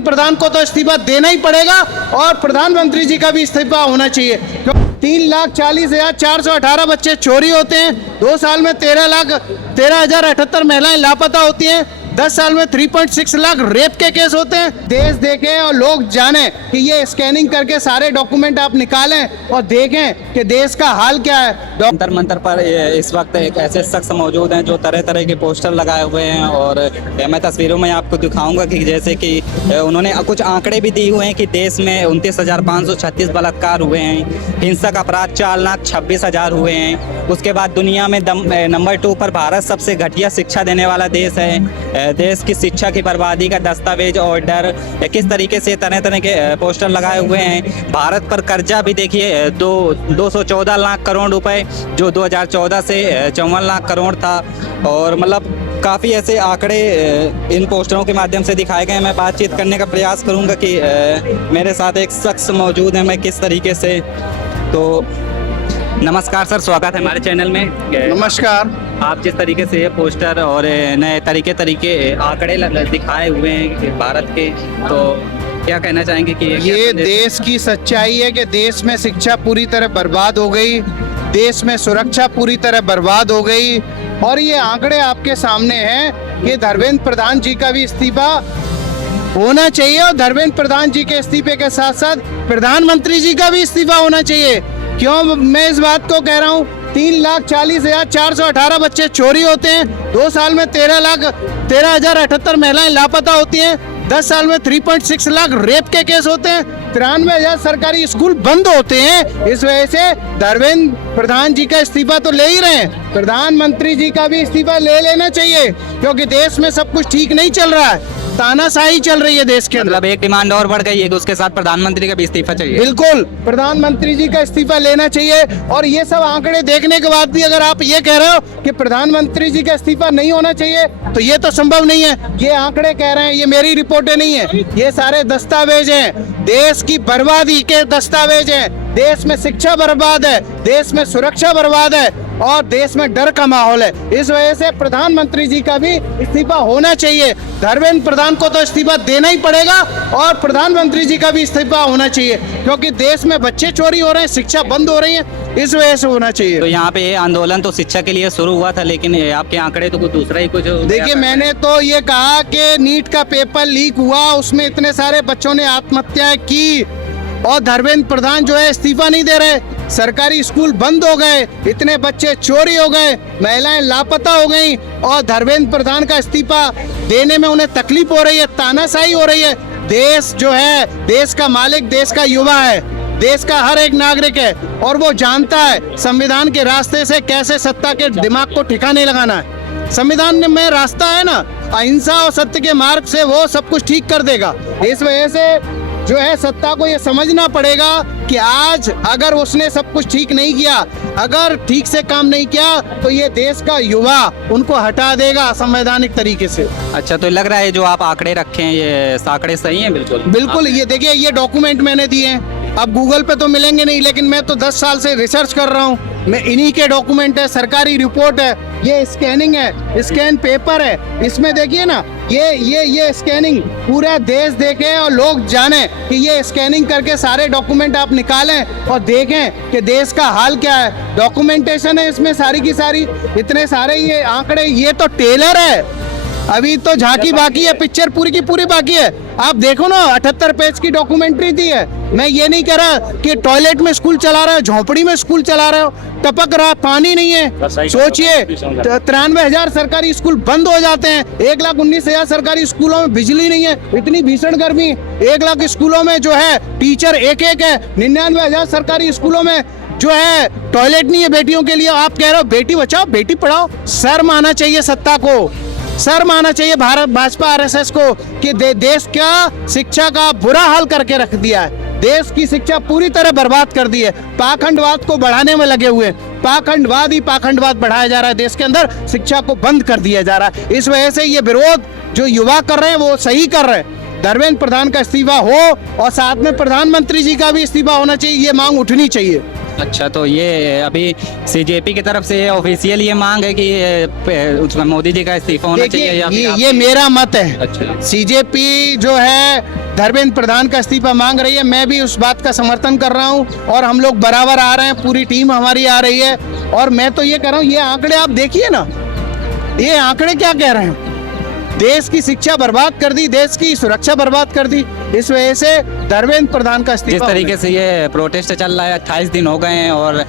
प्रधान को तो इस्तीफा देना ही पड़ेगा और प्रधानमंत्री जी का भी इस्तीफा होना चाहिए। 3,40,418 बच्चे चोरी होते हैं, 2 साल में 13,078 महिलाएं लापता होती हैं, 10 साल में 3.6 लाख रेप के केस होते हैं। देश देखें और लोग जानें कि ये स्कैनिंग करके सारे डॉक्यूमेंट आप निकालें और देखें कि देश का हाल क्या है। जंतर मंतर पर इस वक्त एक ऐसे शख्स मौजूद हैं जो तरह तरह के पोस्टर लगाए हुए हैं और मैं तस्वीरों में आपको दिखाऊंगा कि जैसे कि उन्होंने कुछ आंकड़े भी दिए हुए हैं कि देश में 29,536 बलात्कार हुए हैं, हिंसक अपराध 4,26,000 हुए हैं। उसके बाद दुनिया में नंबर 2 पर भारत सबसे घटिया शिक्षा देने वाला देश है। देश की शिक्षा की बर्बादी का दस्तावेज और डर, किस तरीके से तरह तरह के पोस्टर लगाए हुए हैं। भारत पर कर्जा भी देखिए 214 लाख करोड़ रुपए जो 2014 से 54 लाख करोड़ था। और मतलब काफ़ी ऐसे आंकड़े इन पोस्टरों के माध्यम से दिखाए गए। मैं बातचीत करने का प्रयास करूंगा कि मेरे साथ एक शख्स मौजूद है, मैं किस तरीके से। तो नमस्कार सर, स्वागत है हमारे चैनल में। नमस्कार। आप जिस तरीके से ये पोस्टर और नए तरीके आंकड़े दिखाए हुए हैं भारत के, तो क्या कहना चाहेंगे कि ये देश की सच्चाई है कि देश में शिक्षा पूरी तरह बर्बाद हो गई, देश में सुरक्षा पूरी तरह बर्बाद हो गई। और ये आंकड़े आपके सामने हैं कि धर्मेंद्र प्रधान जी का भी इस्तीफा होना चाहिए और धर्मेंद्र प्रधान जी के इस्तीफे के साथ साथ प्रधानमंत्री जी का भी इस्तीफा होना चाहिए। क्यों मैं इस बात को कह रहा हूँ? 3,40,418 बच्चे चोरी होते हैं, 2 साल में 13,078 महिलाएं लापता होती हैं, 10 साल में 3.6 लाख रेप के केस होते हैं, 93,000 सरकारी स्कूल बंद होते हैं। इस वजह से धर्मेंद्र प्रधान जी का इस्तीफा तो ले ही रहे हैं, प्रधानमंत्री जी का भी इस्तीफा ले लेना चाहिए क्योंकि देश में सब कुछ ठीक नहीं चल रहा है, तानाशाही चल रही है देश के अंदर। मतलब एक डिमांड और बढ़ गई है कि उसके साथ प्रधानमंत्री का भी इस्तीफा चाहिए। बिल्कुल, प्रधानमंत्री जी का इस्तीफा लेना चाहिए। और ये सब आंकड़े देखने के बाद भी अगर आप ये कह रहे हो कि प्रधानमंत्री जी का इस्तीफा नहीं होना चाहिए तो ये तो संभव नहीं है। ये आंकड़े कह रहे हैं, ये मेरी रिपोर्टें नहीं है, ये सारे दस्तावेज हैं, देश की बर्बादी के दस्तावेज हैं। देश में शिक्षा बर्बाद है, देश में सुरक्षा बर्बाद है और देश में डर का माहौल है। इस वजह से प्रधानमंत्री जी का भी इस्तीफा होना चाहिए। धर्मेंद्र प्रधान को तो इस्तीफा देना ही पड़ेगा और प्रधानमंत्री जी का भी इस्तीफा होना चाहिए क्योंकि देश में बच्चे चोरी हो रहे हैं, शिक्षा बंद हो रही है, इस वजह से होना चाहिए। तो यहाँ पे आंदोलन तो शिक्षा के लिए शुरू हुआ था, लेकिन आपके आंकड़े तो कुछ दूसरा ही कुछ। देखिए, मैंने तो ये कहा कि नीट का पेपर लीक हुआ, उसमें इतने सारे बच्चों ने आत्महत्या की और धर्मेंद्र प्रधान जो है इस्तीफा नहीं दे रहे। सरकारी स्कूल बंद हो गए, इतने बच्चे चोरी हो गए, महिलाएं लापता हो गई और धर्मेंद्र प्रधान का इस्तीफा देने में उन्हें तकलीफ हो रही है, तानाशाही हो रही है। देश जो है, देश का मालिक देश का युवा है, देश का हर एक नागरिक है और वो जानता है संविधान के रास्ते से कैसे सत्ता के दिमाग को ठिकाने लगाना है। संविधान में रास्ता है ना, अहिंसा और सत्य के मार्ग से वो सब कुछ ठीक कर देगा। इस वजह से जो है सत्ता को ये समझना पड़ेगा कि आज अगर उसने सब कुछ ठीक नहीं किया, अगर ठीक से काम नहीं किया तो ये देश का युवा उनको हटा देगा संवैधानिक तरीके से। अच्छा, तो लग रहा है जो आप आंकड़े रखे हैं ये आंकड़े सही हैं? बिल्कुल बिल्कुल। ये देखिए, ये डॉक्यूमेंट मैंने दिए हैं, अब गूगल पे तो मिलेंगे नहीं, लेकिन मैं तो 10 साल से रिसर्च कर रहा हूँ, मैं इन्हीं के डॉक्यूमेंट है, सरकारी रिपोर्ट है, ये स्कैनिंग है, स्कैन पेपर है। इसमें देखिए ना, ये स्कैनिंग पूरा देश देखे और लोग जाने कि ये स्कैनिंग करके सारे डॉक्यूमेंट आप निकालें और देखें कि देश का हाल क्या है। डॉक्यूमेंटेशन है इसमें सारी की सारी, इतने सारे ये आंकड़े, ये तो टेलर है, अभी तो झांकी बाकी है, पिक्चर पूरी की पूरी बाकी है। आप देखो ना, 78 पेज की डॉक्यूमेंट्री दी है। मैं ये नहीं कह रहा कि टॉयलेट में स्कूल चला रहे हो, झोपड़ी में स्कूल चला रहे हो, टपक रहा, पानी नहीं है। सोचिए, 93,000 सरकारी स्कूल बंद हो जाते हैं, 1,19,000 सरकारी स्कूलों में बिजली नहीं है, इतनी भीषण गर्मी, 1 लाख स्कूलों में जो है टीचर एक है, 99,000 सरकारी स्कूलों में जो है टॉयलेट नहीं है बेटियों के लिए। आप कह रहे हो बेटी बचाओ बेटी पढ़ाओ। शर्म आना चाहिए सत्ता को, शर्म आना चाहिए भारत भाजपा आरएसएस को कि देश का शिक्षा का बुरा हाल करके रख दिया है, देश की शिक्षा पूरी तरह बर्बाद कर दी है। पाखंडवाद को बढ़ाने में लगे हुए, पाखंडवाद बढ़ाया जा रहा है देश के अंदर, शिक्षा को बंद कर दिया जा रहा है। इस वजह से ये विरोध जो युवा कर रहे हैं वो सही कर रहे हैं। धर्मेंद्र प्रधान का इस्तीफा हो और साथ में प्रधानमंत्री जी का भी इस्तीफा होना चाहिए, ये मांग उठनी चाहिए। अच्छा, तो ये अभी सीजेपी की तरफ से ऑफिशियल ये मांग है कि उसमें मोदी जी का इस्तीफा होना चाहिए देखिए या फिर ये मेरा मत है। अच्छा। सीजेपी जो है धर्मेंद्र प्रधान का इस्तीफा मांग रही है, मैं भी उस बात का समर्थन कर रहा हूं और हम लोग बराबर आ रहे हैं, पूरी टीम हमारी आ रही है। और मैं तो ये कह रहा हूं, ये आंकड़े आप देखिए ना, ये आंकड़े क्या कह रहे हैं, देश की शिक्षा बर्बाद कर दी, देश की सुरक्षा बर्बाद कर दी, इस वजह से धर्मेंद्र प्रधान का जिस इस्तीफा तरीके से ये प्रोटेस्ट चल रहा है, 28 दिन हो गए हैं और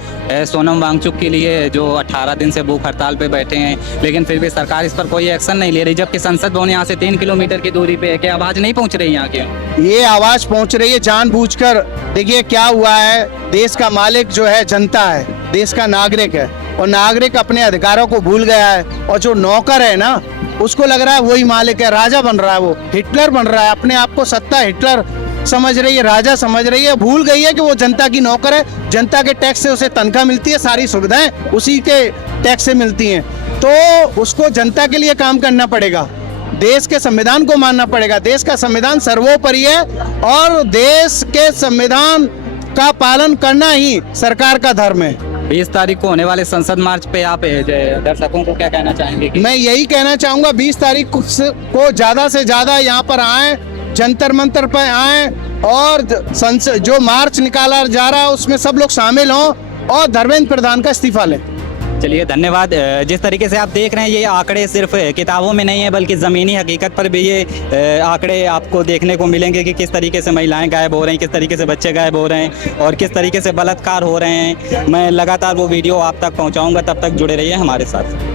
सोनम वांगचुक के लिए जो 18 दिन से भूख हड़ताल पे बैठे हैं, लेकिन फिर भी सरकार इस पर कोई एक्शन नहीं ले रही, जबकि संसद भवन यहाँ से 3 किलोमीटर की दूरी पे है। क्या आवाज नहीं पहुँच रही यहाँ की? ये आवाज पहुंच रही है जानबूझकर। देखिए क्या हुआ है, देश का मालिक जो है जनता है, देश का नागरिक है, और नागरिक अपने अधिकारों को भूल गया है, और जो नौकर है ना उसको लग रहा है वही मालिक है, राजा बन रहा है, वो हिटलर बन रहा है, अपने आप को सत्ता हिटलर समझ रही है, राजा समझ रही है, भूल गई है कि वो जनता की नौकर है, जनता के टैक्स से उसे तनख्वाह मिलती है, सारी सुविधाएं उसी के टैक्स से मिलती हैं, तो उसको जनता के लिए काम करना पड़ेगा, देश के संविधान को मानना पड़ेगा। देश का संविधान सर्वोपरि है और देश के संविधान का पालन करना ही सरकार का धर्म है। 20 तारीख को होने वाले संसद मार्च पे आप दर्शकों को क्या कहना चाहेंगे कि मैं यही कहना चाहूंगा 20 तारीख को ज्यादा से ज्यादा यहाँ पर आए, जंतर मंतर पर आए, और जो मार्च निकाला जा रहा है उसमें सब लोग शामिल हों और धर्मेंद्र प्रधान का इस्तीफा लें। चलिए धन्यवाद। जिस तरीके से आप देख रहे हैं, ये आंकड़े सिर्फ किताबों में नहीं है बल्कि ज़मीनी हकीकत पर भी ये आंकड़े आपको देखने को मिलेंगे कि किस तरीके से महिलाएं गायब हो रही हैं, किस तरीके से बच्चे गायब हो रहे हैं और किस तरीके से बलात्कार हो रहे हैं। मैं लगातार वो वीडियो आप तक पहुंचाऊंगा, तब तक जुड़े रहिए हमारे साथ।